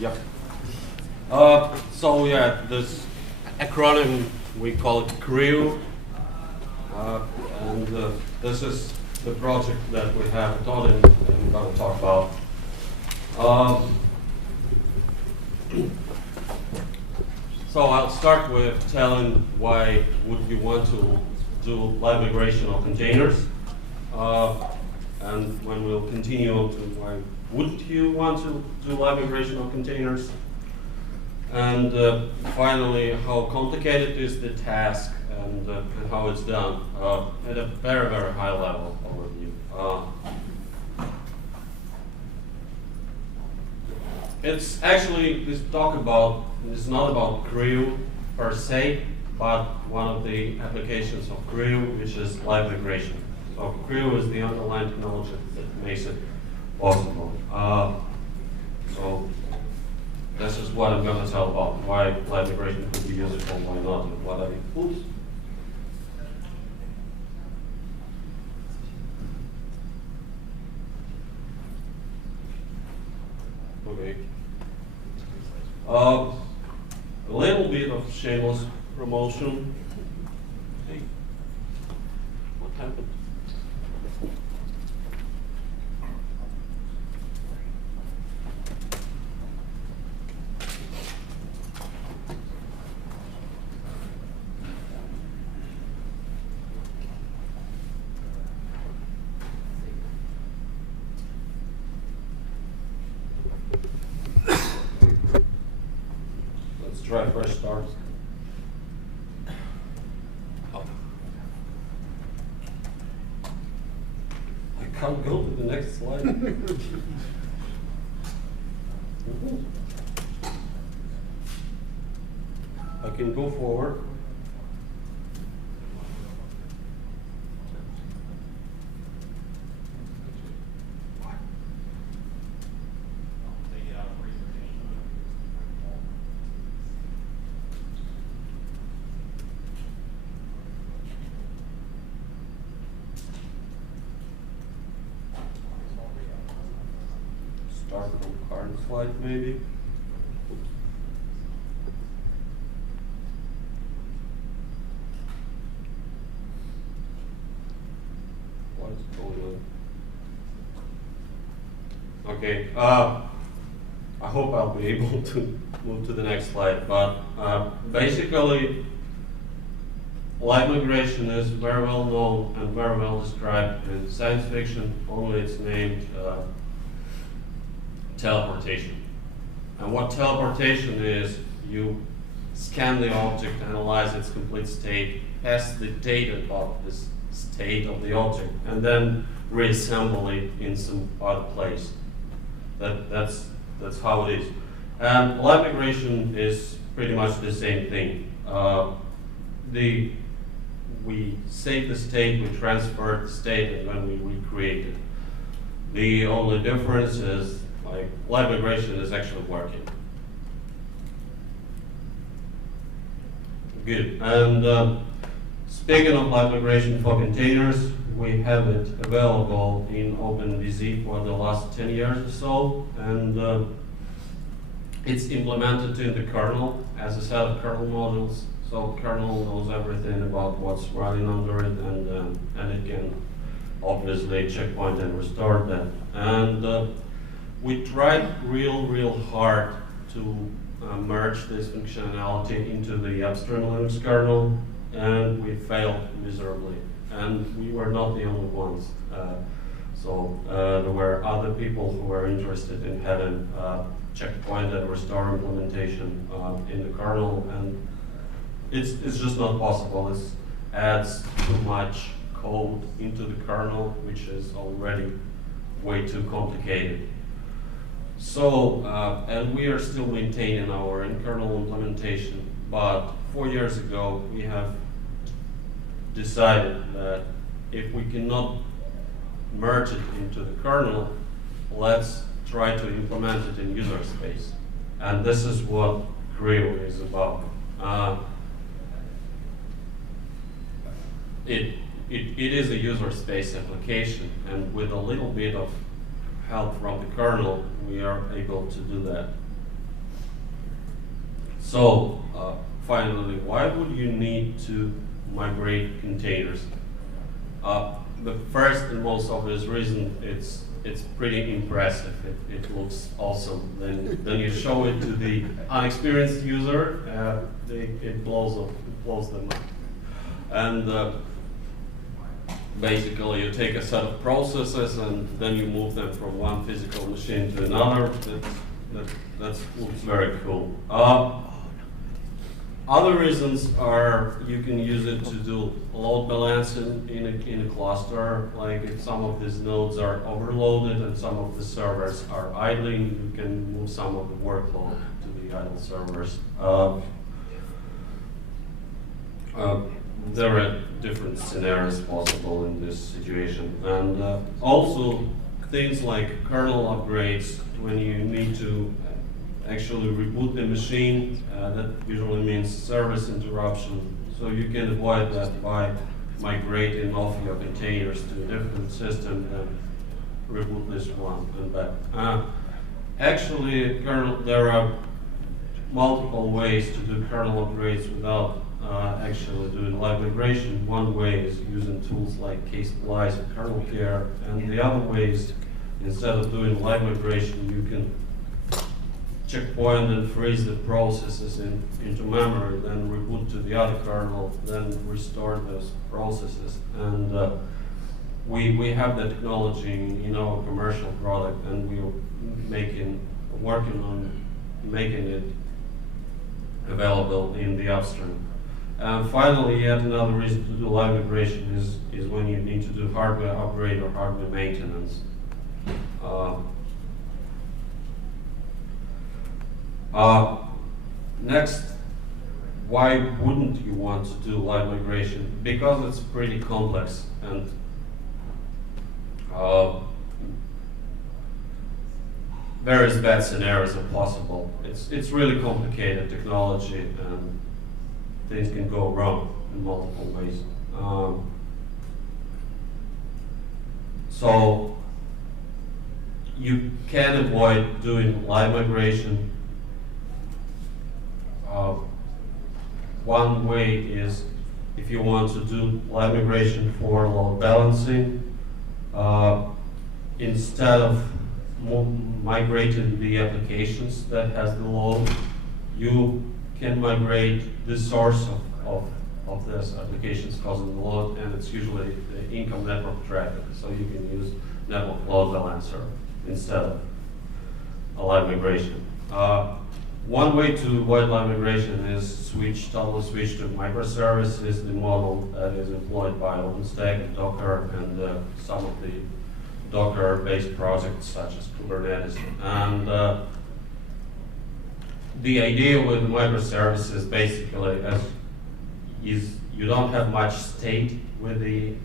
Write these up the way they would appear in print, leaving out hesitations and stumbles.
Yeah. So yeah, this acronym we call it CRIU, and this is the project that we have taught and we're going to talk about. So I'll start with telling why would you want to do live migration of containers, and when we'll continue on to why would you want to do live migration of containers, and finally how complicated is the task and how it's done at a very, very high level overview. It's actually this talk about, it's not about CRIU per se, but one of the applications of CRIU, which is live migration. So CRIU is the underlying technology that makes it possible. So this is what I'm going to tell about why live migration could be useful, why not, and what are the oops. Okay. A little bit of shameless promotion. Hey, what happened? Try fresh start. Oh. I can't go to the next slide. I can go forward. Start from current slide, maybe. Oops. What's going on? Okay. I hope I'll be able to move to the next slide. But basically, live migration is very well known and very well described in science fiction. Only it's named teleportation. And what teleportation is, you scan the object, analyze its complete state, pass the data of this state of the object, and then reassemble it in some other place. That's how it is. And live migration is pretty much the same thing. We save the state, we transfer the state, and then we recreate it. The only difference is like live migration is actually working. Good. And speaking of live migration for containers, we have it available in OpenVZ for the last 10 years or so, and it's implemented in the kernel as a set of kernel modules. So kernel knows everything about what's running under it, and it can obviously checkpoint and restore that. And we tried real hard to merge this functionality into the upstream Linux kernel, and we failed miserably. And we were not the only ones. So there were other people who were interested in having checkpoint and restore implementation in the kernel, and it's just not possible. It adds too much code into the kernel, which is already way too complicated. So, and we are still maintaining our in-kernel implementation, but 4 years ago we have decided that if we cannot merge it into the kernel, let's try to implement it in Userspace. And this is what CRIU is about. It is a Userspace application, and with a little bit of help from the kernel, we are able to do that. So finally, why would you need to migrate containers? The first and most obvious reason, it's pretty impressive. It looks awesome. Then you show it to the unexperienced user, it blows them up. And basically, you take a set of processes and then you move them from one physical machine to another. That looks very cool. Other reasons are you can use it to do load balancing in a cluster. Like if some of these nodes are overloaded and some of the servers are idling, you can move some of the workload to the idle servers. There are different scenarios possible in this situation. And also things like kernel upgrades, when you need to actually reboot the machine, that usually means service interruption. So you can avoid that by migrating off your containers to a different system and reboot this one and back. Actually, there are multiple ways to do kernel upgrades without actually doing live migration. One way is using tools like ksplice and kernel care, and the other way is instead of doing live migration, you can checkpoint and freeze the processes into memory, then reboot to the other kernel, then restore those processes. And we have that technology in our commercial product, and we're working on making it available in the upstream. And finally, yet another reason to do live migration is when you need to do hardware upgrade or hardware maintenance. Next, why wouldn't you want to do live migration? Because it's pretty complex and various bad scenarios are possible. It's really complicated technology and things can go wrong in multiple ways. So you can avoid doing live migration. One way is if you want to do live migration for load balancing, instead of migrating the applications that has the load, you can migrate the source of this applications causing the load, and it's usually the income network traffic. So you can use network load balancer instead of a live migration. One way to avoid live migration is totally switch to microservices, the model that is employed by OpenStack and Docker and some of the Docker-based projects such as Kubernetes. And the idea with microservices basically is you don't have much state with the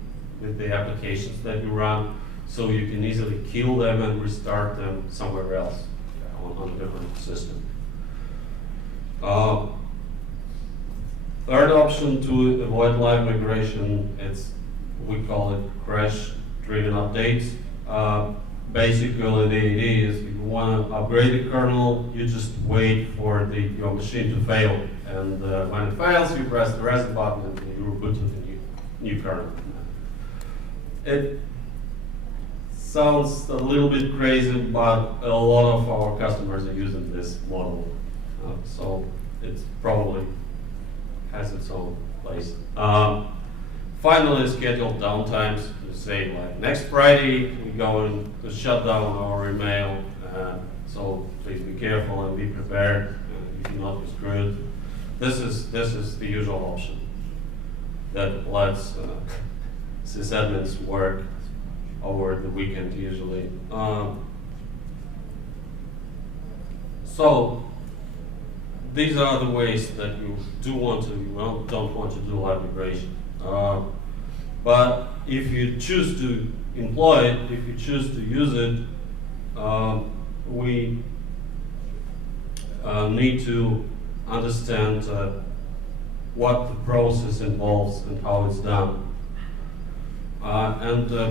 applications that you run, so you can easily kill them and restart them somewhere else on a different system. Third option to avoid live migration, we call it crash-driven updates. Basically, the idea is if you want to upgrade the kernel, you just wait for your machine to fail. And when it fails, you press the reset button and you reboot to the new kernel. It sounds a little bit crazy, but a lot of our customers are using this model. So it probably has its own place. Finally, scheduled downtimes. You say like next Friday we're going to shut down our email. So please be careful and be prepared. If you're not, you're screwed. This is the usual option that lets sysadmins work over the weekend usually. So these are the ways that you don't want to do live migration. But if you choose to employ it, if you choose to use it, we need to understand what the process involves and how it's done.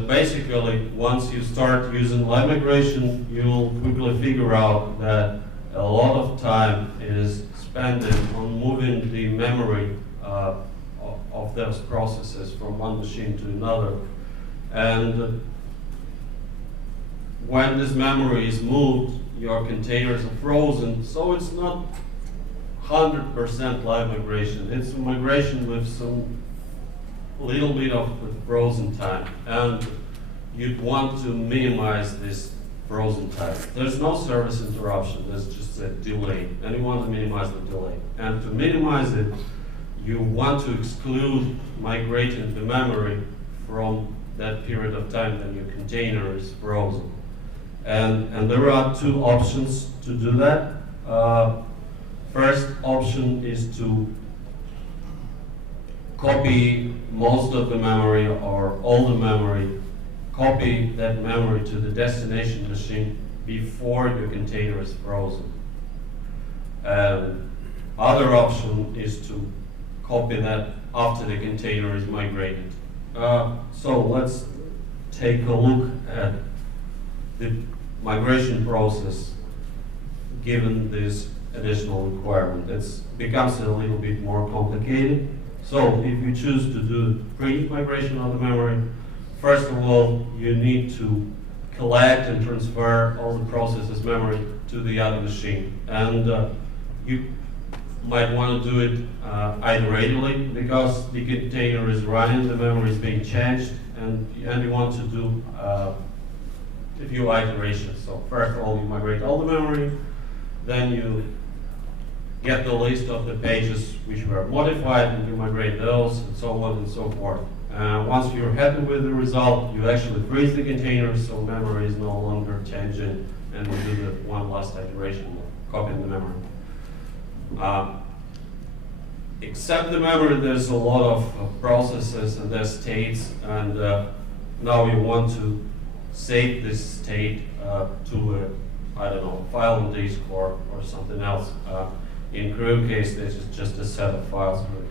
Basically, once you start using live migration, you'll quickly figure out that a lot of time is spending on moving the memory of those processes from one machine to another. And when this memory is moved, your containers are frozen, so it's not 100% live migration. It's a migration with some little bit of frozen time, and you'd want to minimize this frozen time. There's no service interruption, there's just a delay, and you want to minimize the delay. And to minimize it, you want to exclude migrating the memory from that period of time that your container is frozen. And there are two options to do that. First option is to copy most of the memory or all the memory, copy that memory to the destination machine before your container is frozen. Other option is to copy that after the container is migrated. So let's take a look at the migration process given this additional requirement. It becomes a little bit more complicated. So if you choose to do pre-migration of the memory, first of all, you need to collect and transfer all the processes memory to the other machine. And you might want to do it iteratively because the container is running, the memory is being changed, and you want to do a few iterations. So first of all, you migrate all the memory, then you get the list of the pages which were modified, and you migrate those, and so on and so forth. Once you're happy with the result, you actually freeze the container so memory is no longer changing, and you do the one last iteration of copying the memory. Except the memory, there's a lot of processes and their states, and now you want to save this state to I don't know, file on disk or something else. In CRIU case, this is just a set of files with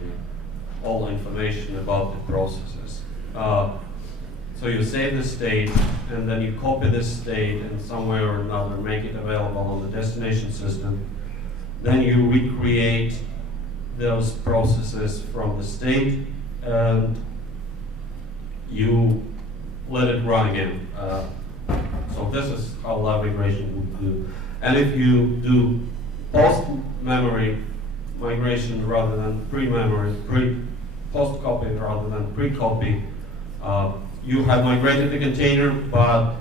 all information about the processes. So you save the state, and then you copy this state and some way or another make it available on the destination system. Then you recreate those processes from the state, and you let it run again. So this is how live migration would do. And if you do post-memory migration rather than pre-memory, post-copy rather than pre-copy, you have migrated the container, but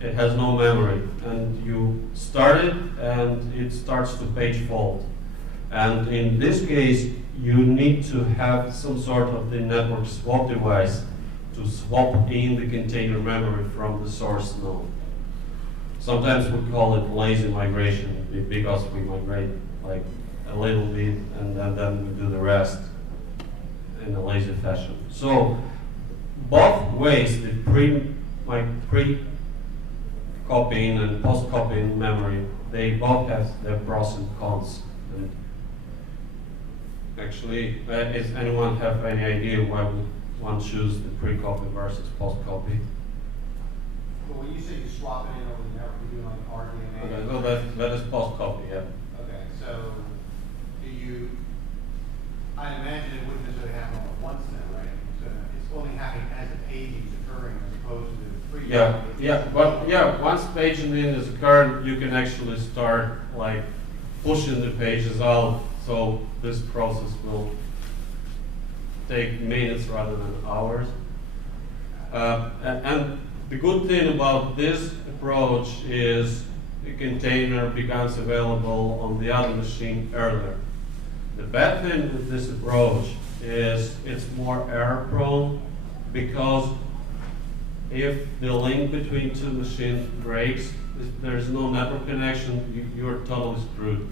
it has no memory. And you start it, and it starts to page fault. And in this case, you need to have some sort of the network swap device to swap in the container memory from the source node. Sometimes we call it lazy migration because we migrate like a little bit and then we do the rest in a lazy fashion. So both ways, the pre-copying and post-copying memory, they both have their pros and cons. And actually, does anyone have any idea why one choose the pre-copy versus post-copy? Well, when you say you swap it in over the network, you're doing like RDMA. Okay, so that is post-copy, yeah. Okay, so do you? I imagine it wouldn't necessarily happen all at once then, right? So it's only happening as the paging is occurring as opposed to the pre. Once paging in is occurred, you can actually start like pushing the pages out. So this process will take minutes rather than hours. And the good thing about this approach is the container becomes available on the other machine earlier. The bad thing with this approach is it's more error prone because if the link between two machines breaks, if there's no network connection, you're totally screwed.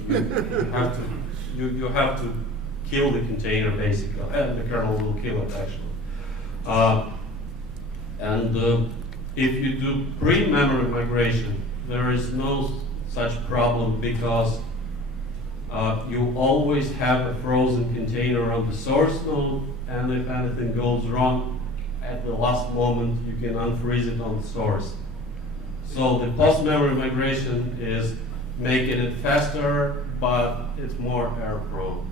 You have to kill the container basically, and the kernel will kill it actually. If you do pre-memory migration, there is no such problem because you always have a frozen container on the source node, and if anything goes wrong, at the last moment you can unfreeze it on the source. So the post-memory migration is making it faster, but it's more error prone.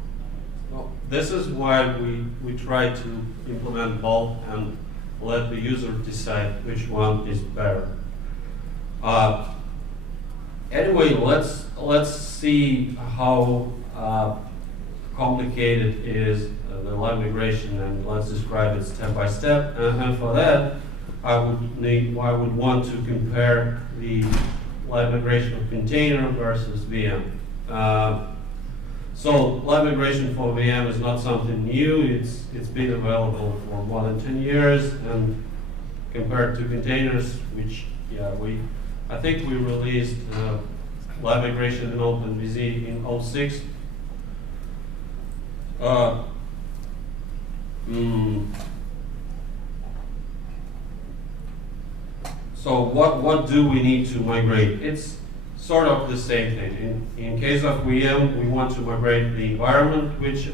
So this is why we try to implement both and let the user decide which one is better. Anyway, let's see how complicated is the live migration, and let's describe it step by step. And for that, I would want to compare the live migration of container versus VM. So live migration for VM is not something new. It's been available for more than 10 years, and compared to containers, which I think we released live migration in OpenVZ in 2006. So what do we need to migrate? It's sort of the same thing. In case of VM, we want to migrate the environment, which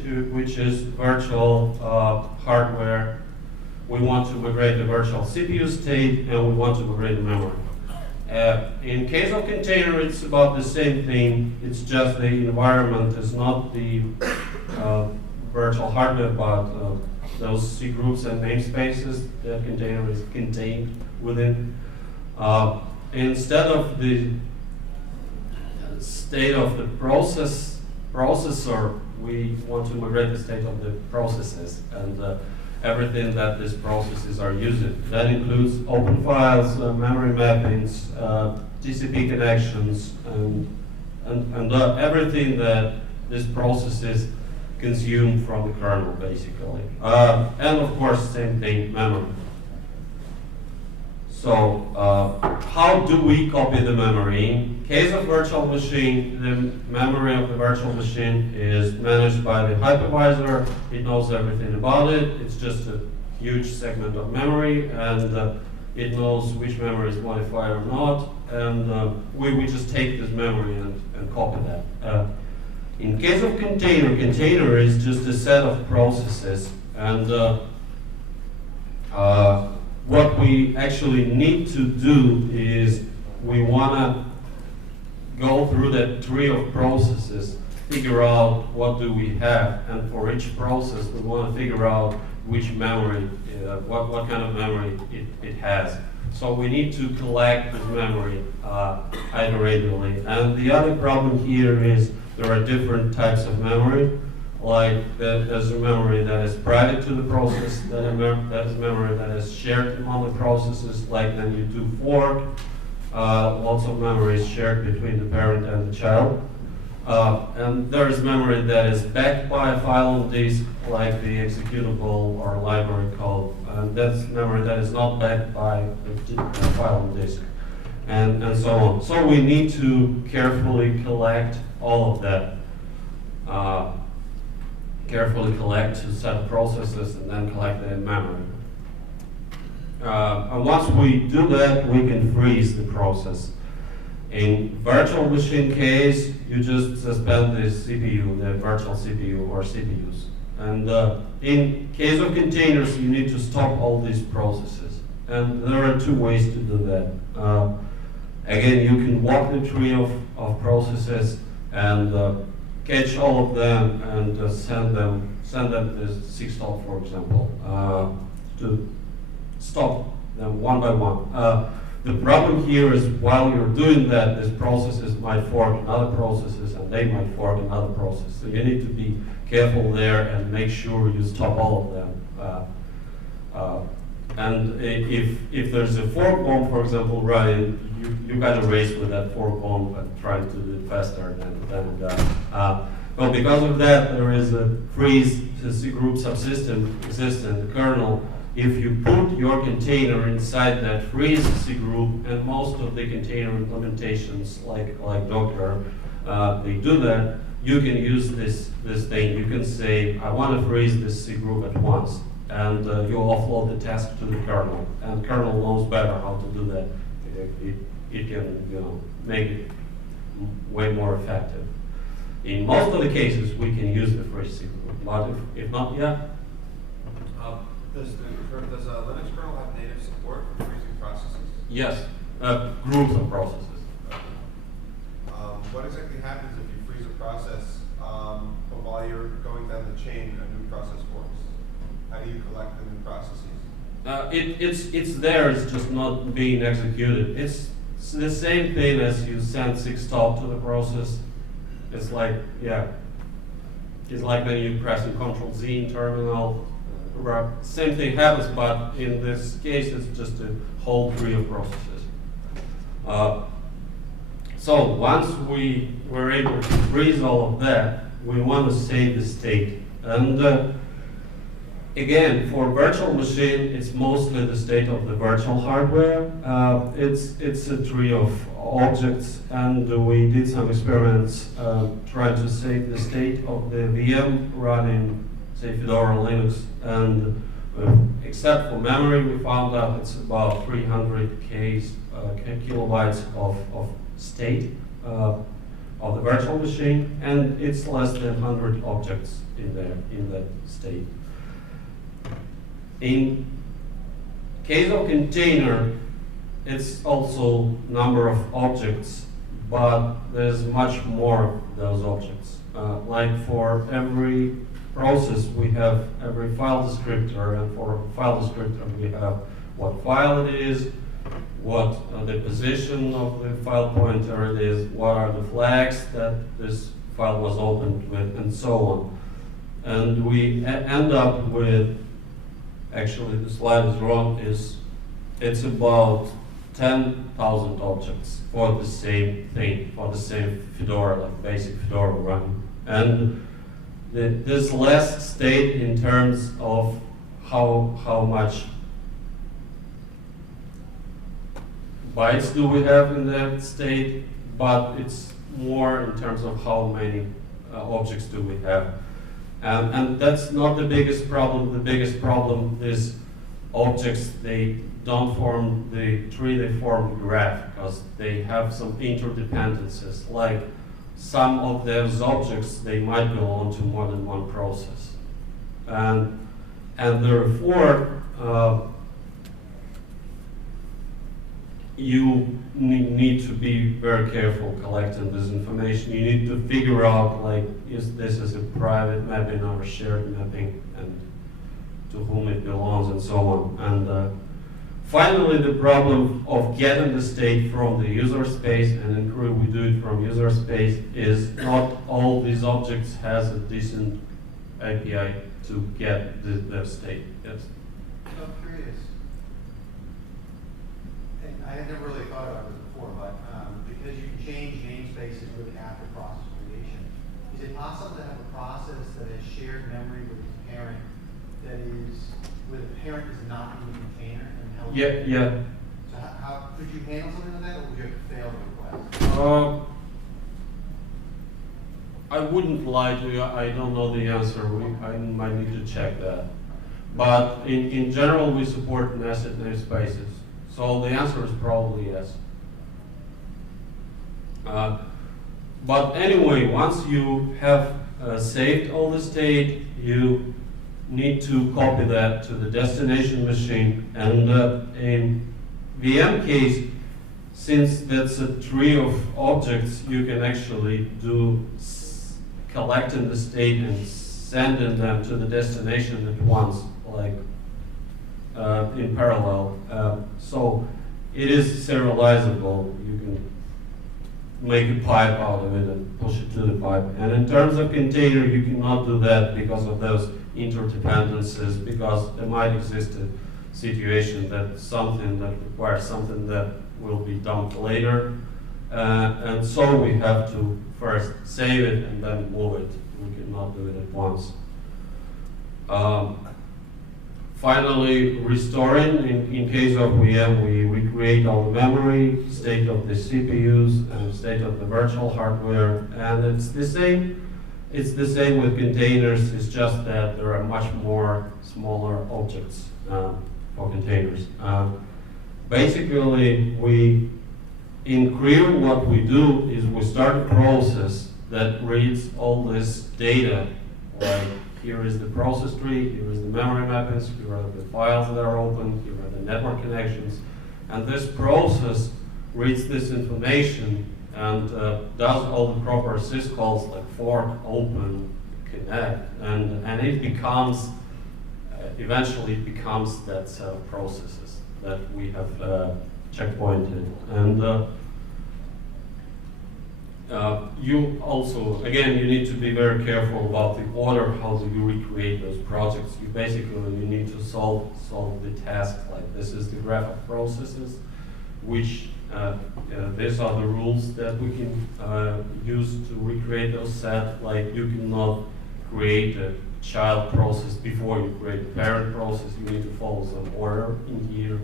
is virtual hardware. We want to migrate the virtual CPU state, and we want to migrate the memory. In case of container, it's about the same thing. It's just the environment is not the virtual hardware, but those C groups and namespaces that container is contained within. Instead of the state of the processor, we want to migrate the state of the processes and everything that these processes are using. That includes open files, memory mappings, TCP connections, and everything that these processes consume from the kernel, basically. And of course, same thing, memory. So how do we copy the memory? In case of virtual machine, the memory of the virtual machine is managed by the hypervisor. It knows everything about it. It's just a huge segment of memory, and it knows which memory is modified or not. And we just take this memory and copy that. In case of container is just a set of processes, and what we actually need to do is we want to go through that tree of processes, figure out what do we have, and for each process we want to figure out which memory, what kind of memory it has. So we need to collect this memory iteratively. And the other problem here is there are different types of memory. Like there's a memory that is private to the process, that is memory that is shared among the processes, like then you do fork. Lots of memory is shared between the parent and the child. And there is memory that is backed by a file on disk, like the executable or library code. And that's memory that is not backed by the file on disk, and so on. So we need to carefully collect all of that. Carefully collect a set of processes and then collect the memory. And once we do that, we can freeze the process. In virtual machine case, you just suspend the CPU, the virtual CPU or CPUs. And in case of containers, you need to stop all these processes. And there are two ways to do that. Again, you can walk the tree of processes and catch all of them and send them to 6-stop, for example, to stop them one by one. The problem here is while you're doing that, these processes might fork in other processes and they might fork in other processes. So you need to be careful there and make sure you stop all of them. And if there's a fork bomb, for example, running, you got to race with that fork bomb and try to do it faster than that. Well, because of that, there is a freeze C group subsystem exists in the kernel. If you put your container inside that freeze C group, and most of the container implementations, like Docker, they do that, you can use this thing. You can say, I want to freeze this C group at once, and you offload the task to the kernel, and kernel knows better how to do that. It can, make it way more effective. In most of the cases, we can use the freeze C group, but if not, yeah. Does Linux kernel have native support for freezing processes? Yes, groups of processes. what exactly happens if you freeze a process, but while you're going down the chain, a new process forms? How do you collect the new processes? It's there, it's just not being executed. It's the same thing as you send 6 stop to the process. It's like, yeah, it's like when you press Control Z in terminal. Same thing happens, but in this case, it's just a whole tree of processes. So once we were able to freeze all of that, we want to save the state. And again, for virtual machine, it's mostly the state of the virtual hardware. It's a tree of objects, and we did some experiments trying to save the state of the VM running, say, Fedora Linux. And except for memory, we found out it's about 300 kilobytes of state of the virtual machine, and it's less than 100 objects in there, in that state. In case of container, it's also number of objects, but there's much more of those objects. Like for every process, we have every file descriptor, and for file descriptor, we have what file it is, what the position of the file pointer it is, what are the flags that this file was opened with, and so on. And we end up with, actually the slide is wrong, it's about 10,000 objects for the same thing, for the same Fedora, like basic Fedora run. And there's less state in terms of how much bytes do we have in that state, but it's more in terms of how many objects do we have. And that's not the biggest problem. The biggest problem is objects, they don't form the tree, they form the graph, because they have some interdependencies. Like some of those objects, they might belong to more than one process. And therefore, you need to be very careful collecting this information. You need to figure out, like, is this a private mapping or a shared mapping, and to whom it belongs, and so on. And finally, the problem of getting the state from the user space, and in CRIU we do it from user space, is not all these objects has a decent API to get the state. Yes. So I'm curious. I had never really thought about this before, but because you can change namespaces really after process creation, is it possible to have a process that has shared memory with its parent that is, where the parent is not in the container? And how Yeah. So how could you handle something like that, or would you have to fail the request? I wouldn't lie to you. I don't know the answer. I might need to check that. But in general, we support nested namespaces. So the answer is probably yes. But anyway, once you have saved all the state, you need to copy that to the destination machine. And in VM case, since that's a tree of objects, you can actually do collecting the state and sending them to the destination at once, like in parallel. So it is serializable. You can make a pipe out of it and push it to the pipe. And in terms of container, you cannot do that because of those interdependencies, because there might exist a situation that something that requires something that will be dumped later. And so we have to first save it and then move it. We cannot do it at once. Finally, restoring, in case of VM, we recreate all the memory, state of the CPUs, and state of the virtual hardware, and it's the same. It's the same with containers, it's just that there are much more smaller objects for containers. Basically, in CRIU, what we do is we start a process that reads all this data, like here is the process tree, here is the memory mappings, here are the files that are open, here are the network connections. And this process reads this information and does all the proper syscalls like fork, open, connect, and it becomes eventually it becomes that set of processes that we have checkpointed. And you also, again, you need to be very careful about the order. How do you recreate those projects? You basically you need to solve the task. Like this is the graph of processes, which these are the rules that we can use to recreate those sets. Like you cannot create a child process before you create a parent process. You need to follow some order in here.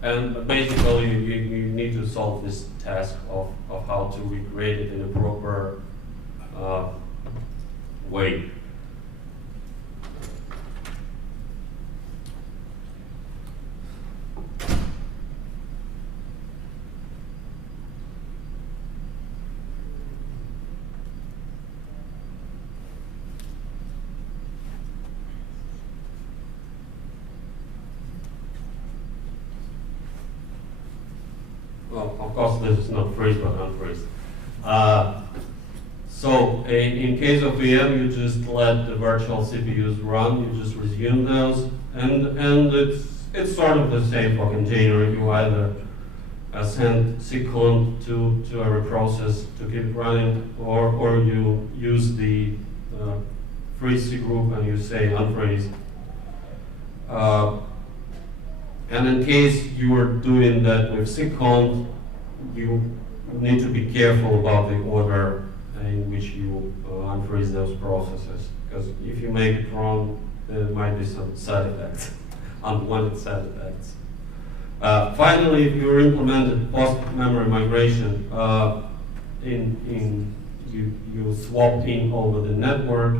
And basically, you need to solve this task of how to recreate it in a proper way. Well, of course, this is not freeze but unfreeze. So in case of VM, you just let the virtual CPUs run. You just resume those, and it's sort of the same for container. You either send sequent to every process to keep it running, or you use the freeze group and you say unfreeze. And in case you are doing that with sequent, you need to be careful about the order in which you unfreeze those processes. Because if you make it wrong, there might be some side effects, unwanted side effects. Finally, if you implemented post-memory migration, you swap in over the network.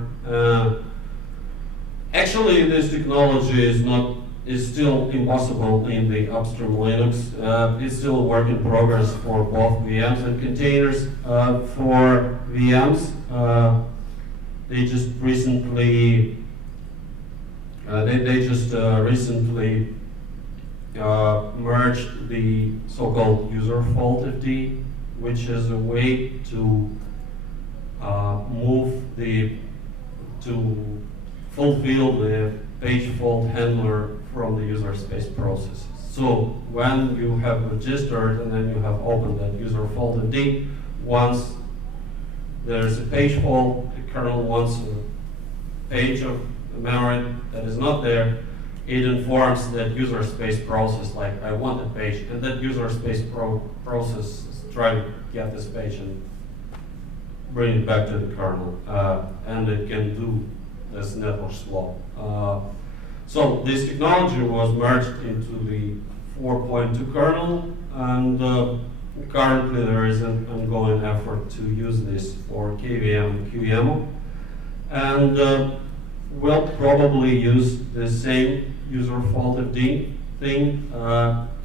Actually, this technology is still impossible in the upstream Linux. It's still a work in progress for both VMs and containers. For VMs, they just recently merged the so-called user fault FD, which is a way to fulfill the page fault handler from the user space processes. So when you have registered and then you have opened that user fault FD, once there's a page fault, the kernel wants a page of memory that is not there, it informs that user space process, like I want a page, and that user space process is trying to get this page and bring it back to the kernel, and it can do this network swap. So this technology was merged into the 4.2 kernel, and currently there is an ongoing effort to use this for KVM and QEMU, and we'll probably use the same user fault FD thing.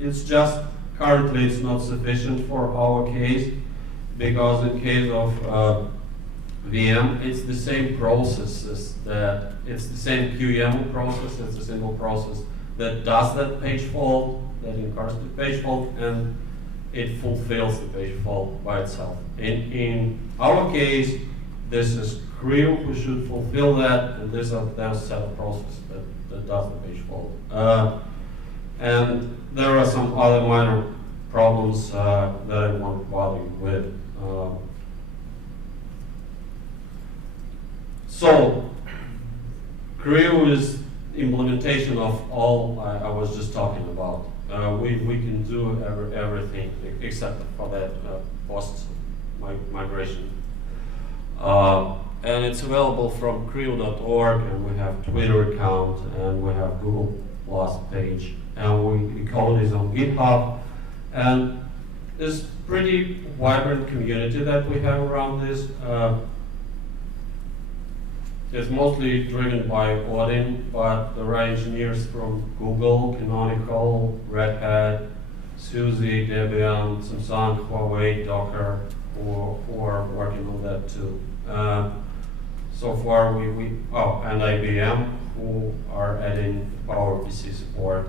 It's just currently it's not sufficient for our case, because in case of VM, it's the same processes it's the same QEMU process, it's a single process that does that page fault, that incurs the page fault, and it fulfills the page fault by itself. In our case, this is CRIU who should fulfill that, and this is that set of processes that does the page fault. And there are some other minor problems that I won't bother you with. So, CRIU is implementation of all I was just talking about. We can do everything except for that post-migration. And it's available from CRIU.org, and we have Twitter account, and we have Google Plus page, and the code is on GitHub. And there's pretty vibrant community that we have around this. It's mostly driven by Odin, but there are engineers from Google, Canonical, Red Hat, SUSE, Debian, Samsung, Huawei, Docker, who are working on that too. So far, and IBM, who are adding PowerPC support.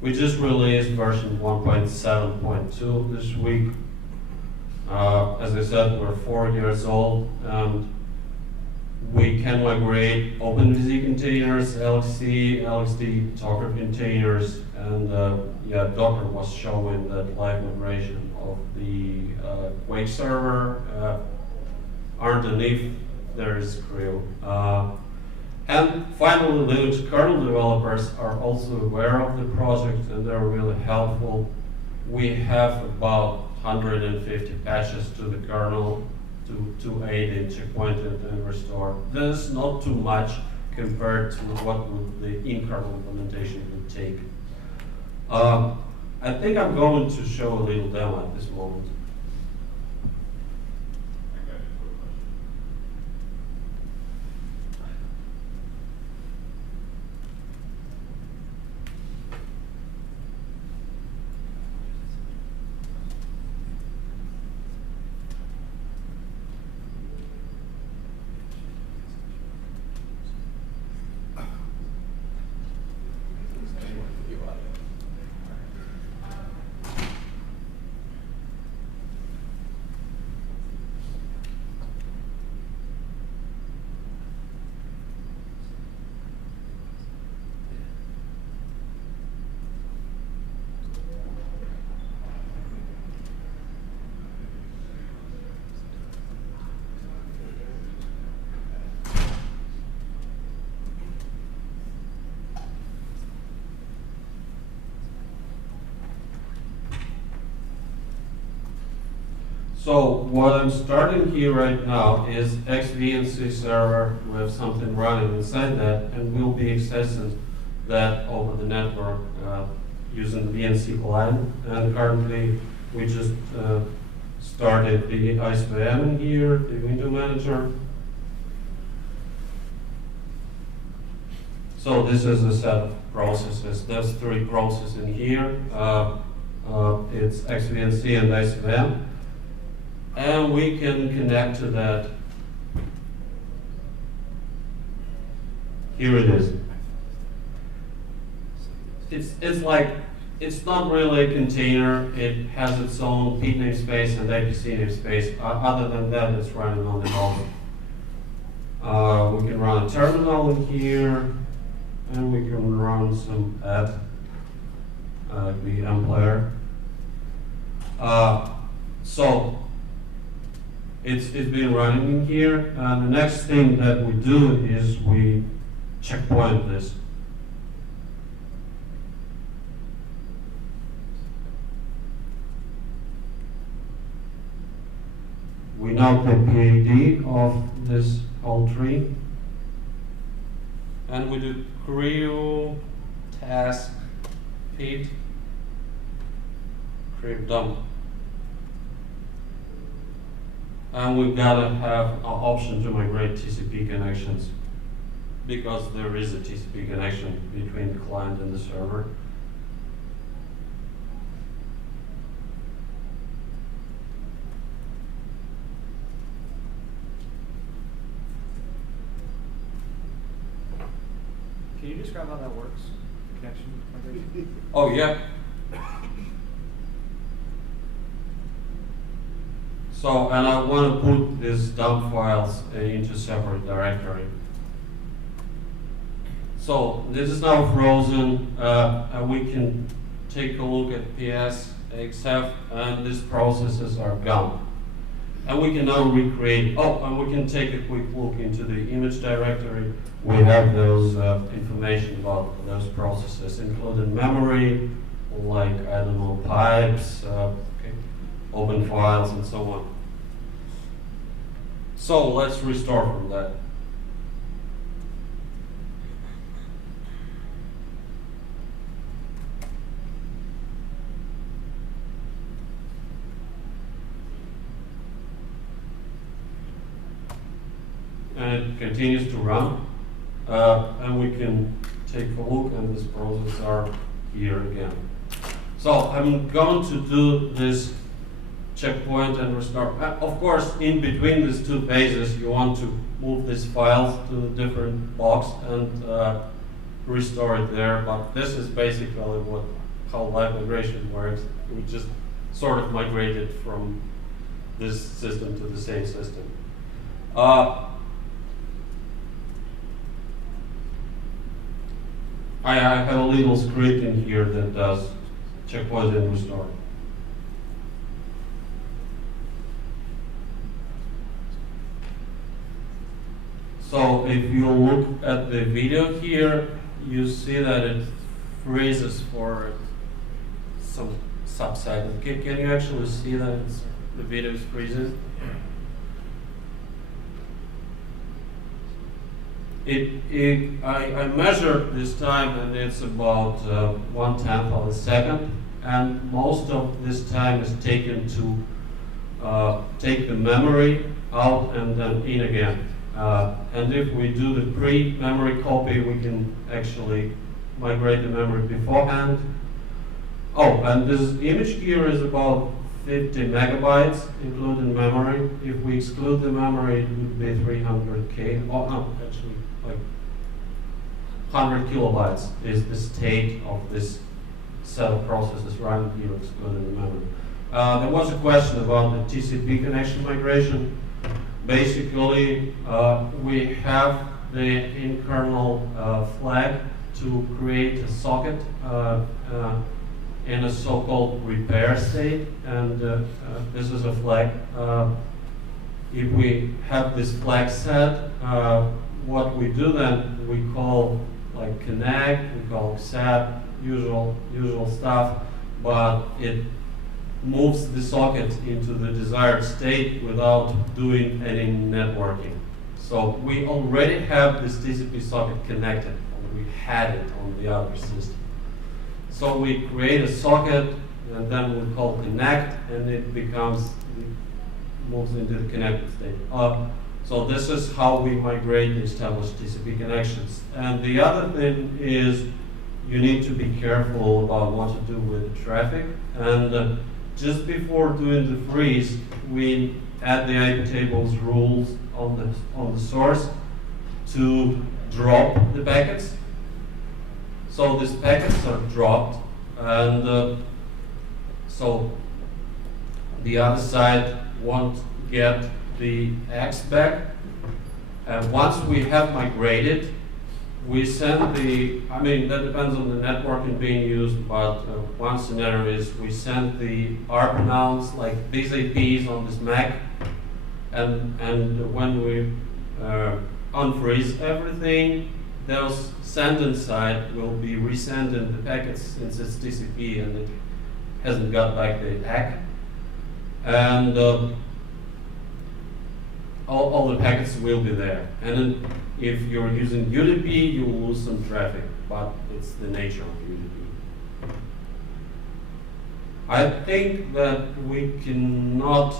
We just released version 1.7.2 this week. As I said, we're 4 years old, and we can migrate OpenVZ containers, LXC, LXD, Docker containers, and yeah, Docker was showing that live migration of the Quake server. Underneath there is CRIU. And finally, Linux kernel developers are also aware of the project, and they're really helpful. We have about 150 patches to the kernel to aid in checkpointed and restore. This is not too much compared to what the in-kernel implementation would take. I think I'm going to show a little demo at this moment. So what I'm starting here right now is XVNC server with something running inside that, and we'll be accessing that over the network using the VNC client. And currently, we just started the ISVM in here, the window manager. So this is a set of processes. There's 3 processes in here. It's XVNC and ISVM. And we can connect to that. Here it is. It's like, it's not really a container. It has its own pid namespace and APC namespace. Other than that, it's running on the node. We can run a terminal in here, and we can run some add the player. So it's been running in here, and the next thing that we do is we checkpoint this. We know the PID of this whole tree, and we do CRIU task pid CRIU dump. And we've got to have an option to migrate TCP connections, because there is a TCP connection between the client and the server. Can you describe how that works? Connection migration? Oh, yeah. So, and I want to put these dump files into separate directory. So, this is now frozen, and we can take a look at PS, XF, and these processes are gone. And we can now recreate, and we can take a quick look into the image directory. We have those information about those processes, including memory, like, I don't know, pipes, open files, and so on. So let's restart from that. And it continues to run, and we can take a look, and this process are here again. So I'm going to do this checkpoint and restart. Of course, in between these 2 phases, you want to move these files to a different box and restore it there. But this is basically what how live migration works. We just sort of migrated from this system to the same system. I have a little script in here that does checkpoint and restore. So if you look at the video here, you see that it freezes for some sub-second. Can you actually see that the video is freezing? I measured this time, and it's about 1/10 of a second, and most of this time is taken to take the memory out and then in again. And if we do the pre-memory copy, we can actually migrate the memory beforehand. Oh, and this image here is about 50 megabytes, including memory. If we exclude the memory, it would be 300K. Oh, no, actually, like 100 kilobytes is the state of this set of processes running here, excluding the memory. There was a question about the TCP connection migration. Basically, we have the in kernel flag to create a socket in a so-called repair state, and this is a flag. If we have this flag set, what we do then, we call like connect, we call accept, usual stuff, but it moves the socket into the desired state without doing any networking. So we already have this TCP socket connected, or we had it on the other system. So we create a socket, and then we call connect, and it moves into the connected state. So this is how we migrate the established TCP connections. And the other thing is you need to be careful about what to do with the traffic. And just before doing the freeze, we add the IP tables rules on the source to drop the packets. So these packets are dropped, and so the other side won't get the X back. And once we have migrated, we send I mean, that depends on the networking being used, but one scenario is we send the ARP announce, like these APs on this Mac, and when we unfreeze everything, those send side will be resending the packets since it's TCP and it hasn't got back the ACK. And all the packets will be there. And then if you're using UDP, you will lose some traffic, but it's the nature of UDP. I think that we cannot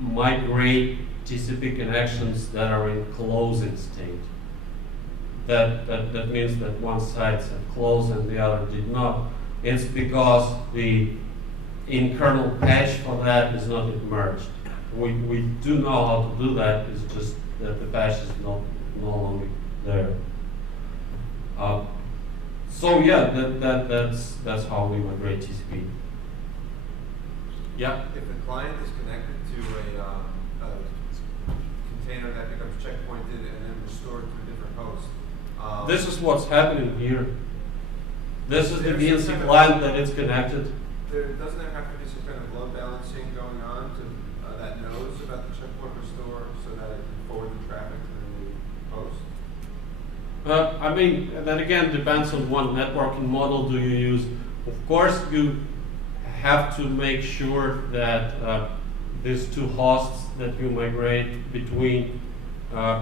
migrate TCP connections that are in closing state. That means that one side said close and the other did not. It's because the in-kernel patch for that is not merged. We do know how to do that, it's just that the patch is no longer there. So yeah, that's how we migrate TCP. Yeah? If the client is connected to a container that becomes checkpointed and then restored to a different host. This is what's happening here. This is the VNC client that it's connected. Doesn't there have to be some kind of load balancing going on to that knows about the checkpoint restore so that it can forward the traffic to the host? I mean, that again depends on what networking model do you use. Of course, you have to make sure that these two hosts that you migrate between,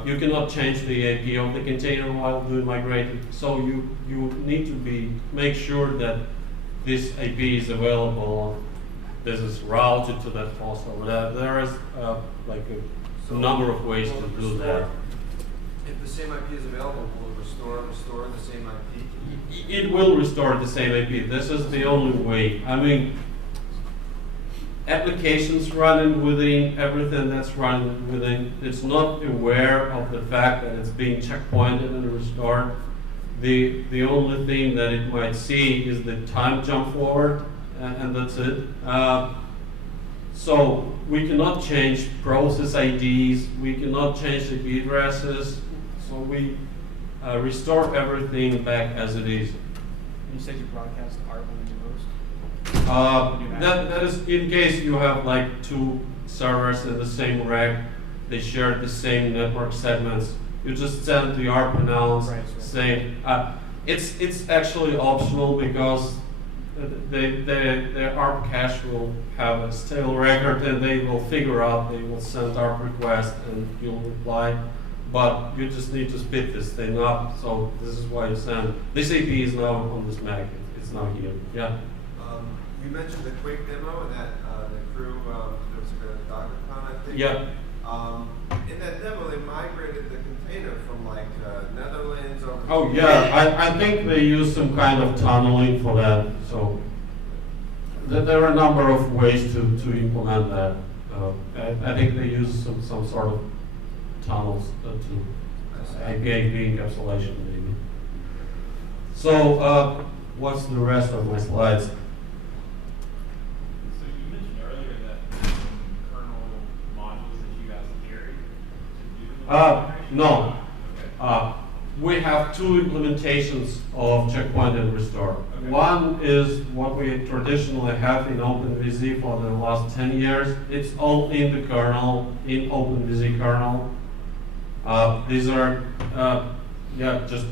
you cannot change the IP of the container while doing migrating. So you need to make sure that this IP is available. This is routed to that host or whatever. There is like a number of ways to do that. If the same IP is available, will it restore the same IP? It will restore the same IP. This is the only way. I mean, applications running within everything that's running within, it's not aware of the fact that it's being checkpointed and restored The only thing that it might see is the time jump forward, and that's it. So we cannot change process IDs, we cannot change the IP addresses, so we restore everything back as it is. You said you broadcast ARP when you host? That is in case you have like two servers in the same rack, they share the same network segments. You just send the ARP announce saying, it's actually optional because the ARP cache will have a stale record and they will figure out, they will send ARP request and you'll reply. But you just need to speed this thing up, so this is why you send. This AP is now on this Mac, it's now here. Yeah? You mentioned the Quake demo and that the CRIU, there was a DockerCon, I think. Yeah. In that demo, they migrated the container from like Netherlands over. Oh yeah, I think they use some kind of tunneling for that. So there are a number of ways to implement that. I think they use some sort of tunnels to IP encapsulation maybe. So what's the rest of my slides? So you mentioned earlier that kernel modules that you guys carry to do the migration? No. Okay. We have two implementations of checkpoint and restore. Okay. One is what we traditionally have in OpenVZ for the last 10 years. It's all in the kernel, in OpenVZ kernel. These are just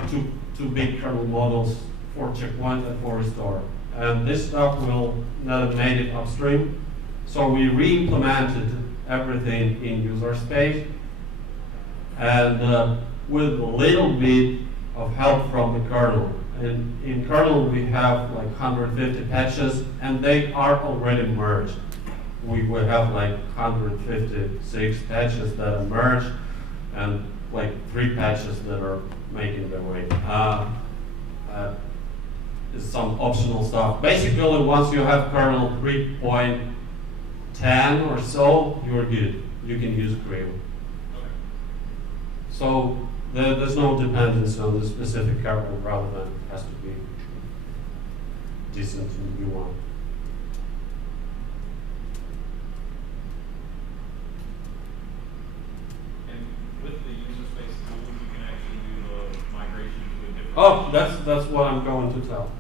two big kernel models for checkpoint and for restore. And this stuff will not have made it upstream. So we re-implemented everything in Userspace. And with a little bit of help from the kernel. And in kernel we have like 150 patches and they are already merged. We will have like 156 patches that are merged and like 3 patches that are making their way. Some optional stuff. Basically once you have kernel 3.10 or so, you're good. You can use CRIU. Okay. So there's no dependence on the specific kernel rather than it has to be decent and new one. And with the Userspace tool, you can actually do the migration to a different. Oh, that's what I'm going to tell.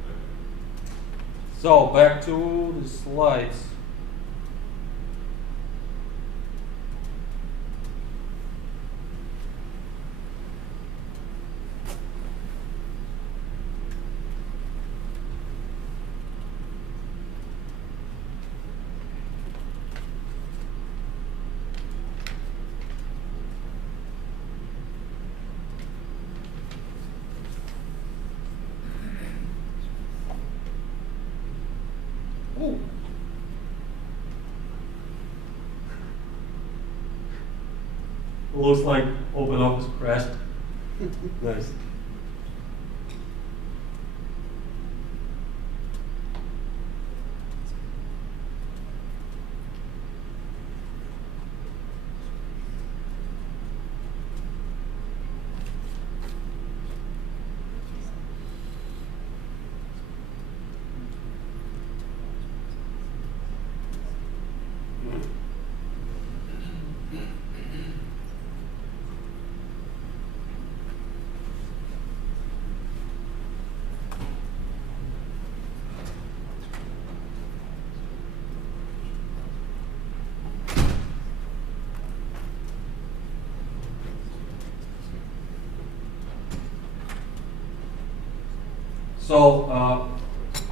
So back to the slides. Ooh. Looks like OpenOffice crashed. Nice. So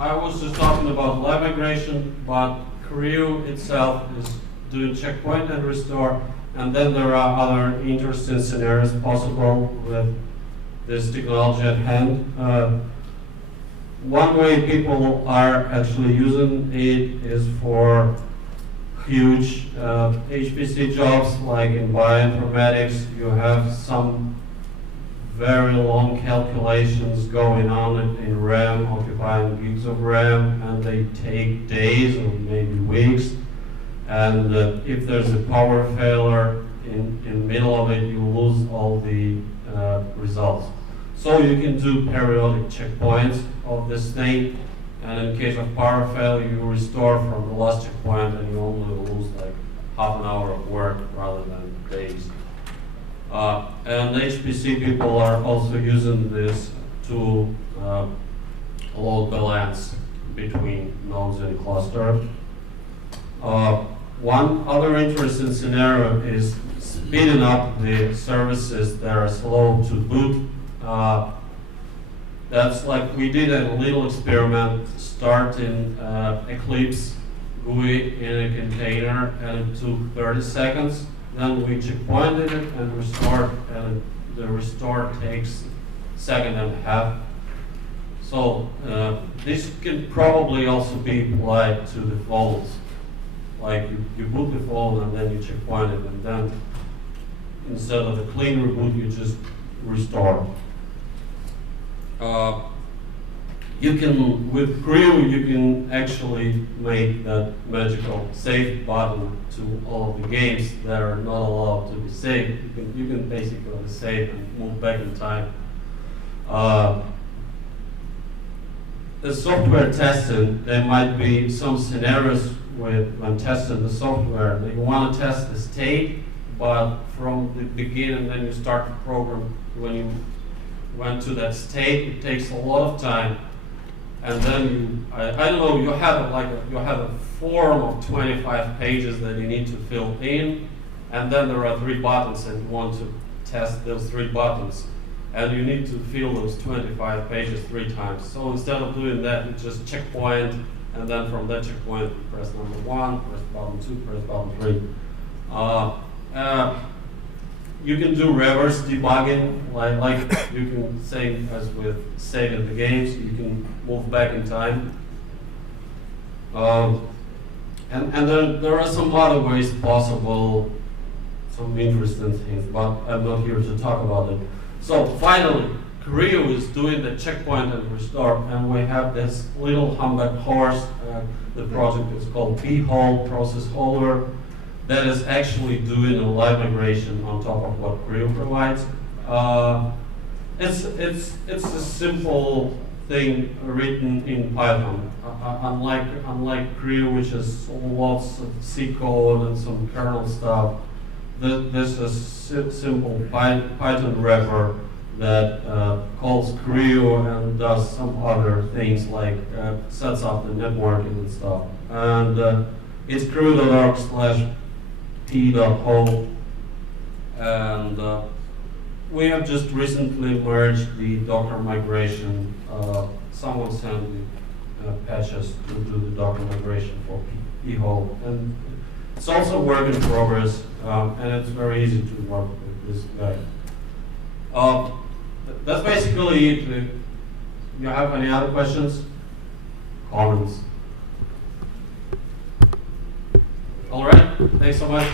I was just talking about live migration, but CRIU itself is doing checkpoint and restore, and then there are other interesting scenarios possible with this technology at hand. One way people are actually using it is for huge HPC jobs, like in bioinformatics. You have some very long calculations going on in RAM, occupying gigs of RAM, and they take days or maybe weeks. And if there's a power failure in the middle of it, you lose all the results. So you can do periodic checkpoints of this thing, and in case of power failure, you restore from the last checkpoint, and you only lose like half an hour of work rather than days. And HPC people are also using this to load balance between nodes in cluster. One other interesting scenario is speeding up the services that are slow to boot. That's like we did a little experiment starting Eclipse GUI in a container, and it took 30 seconds. Then we checkpointed it and restored, and the restore takes a second and a half. So this can probably also be applied to the folds. Like you boot the fold and then you checkpoint it, and then instead of a clean reboot, you just restore. You can, with CRIU, you can actually make that magical save button to all of the games that are not allowed to be saved. You can basically save and move back in time. The software testing, there might be some scenarios when testing the software that you want to test the state, but from the beginning, then you start the program. When you went to that state, it takes a lot of time. And then I don't know, you have a form of 25 pages that you need to fill in, and then there are 3 buttons, and you want to test those 3 buttons, and you need to fill those 25 pages 3 times. So instead of doing that, you just checkpoint, and then from that checkpoint, you press number 1, press button 2, press button 3. You can do reverse debugging, like you can say, as with saving the games, you can move back in time. And then there are some other ways possible, some interesting things, but I'm not here to talk about it. So finally, CRIU is doing the checkpoint and restore, and we have this little humbug horse. The project is called P-Hole Process Holder. That is actually doing a live migration on top of what CRIU provides. It's a simple thing written in Python. Unlike CRIU, which has lots of C code and some kernel stuff, this is a simple Python wrapper that calls CRIU and does some other things like sets up the networking and stuff. And it's CRIU.org/p.hole, and we have just recently merged the Docker migration. Someone sent me patches to do the Docker migration for p-hole, and it's also work in progress, and it's very easy to work with this guy. That's basically it. You have any other questions? Comments? All right, thanks so much.